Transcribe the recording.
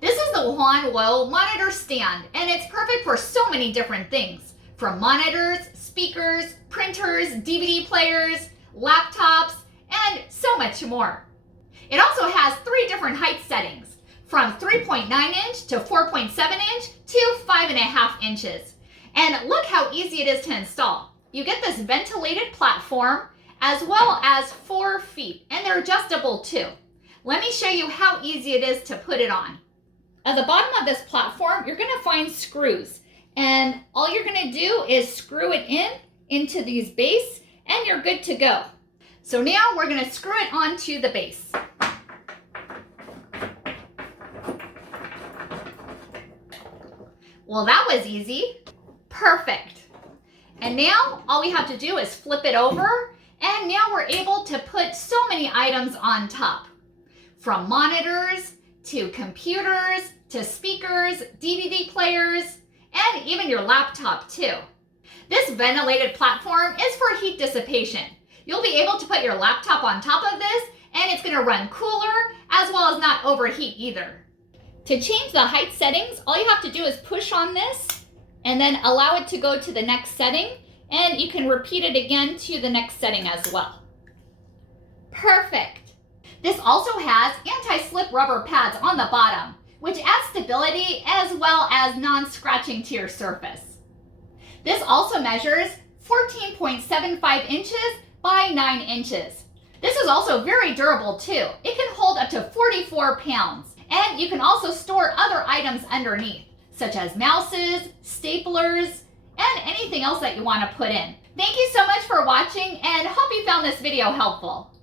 This is the Huan monitor stand, and it's perfect for so many different things, from monitors, speakers, printers, DVD players, laptops, and so much more. It also has 3 different height settings, from 3.9 inch to 4.7 inch to 5.5 inches. And look how easy it is to install. You get this ventilated platform as well as 4 feet, and they're adjustable too. Let me show you how easy it is to put it on. At the bottom of this platform, you're going to find screws, and all you're going to do is screw it into these base, and you're good to go. So now we're going to screw it onto the base. Well, that was easy. Perfect. And now all we have to do is flip it over, and now we're able to put so many items on top. From monitors to computers to speakers, DVD players, and even your laptop too. This ventilated platform is for heat dissipation. You'll be able to put your laptop on top of this, and it's going to run cooler as well as not overheat either. To change the height settings, all you have to do is push on this and then allow it to go to the next setting, and you can repeat it again to the next setting as well. Perfect. This also has anti-slip rubber pads on the bottom, which adds stability as well as non-scratching to your surface. This also measures 14.75 inches by 9 inches. This is also very durable too. It can hold up to 44 pounds. And you can also store other items underneath, such as mouses, staplers, and anything else that you want to put in. Thank you so much for watching, and hope you found this video helpful.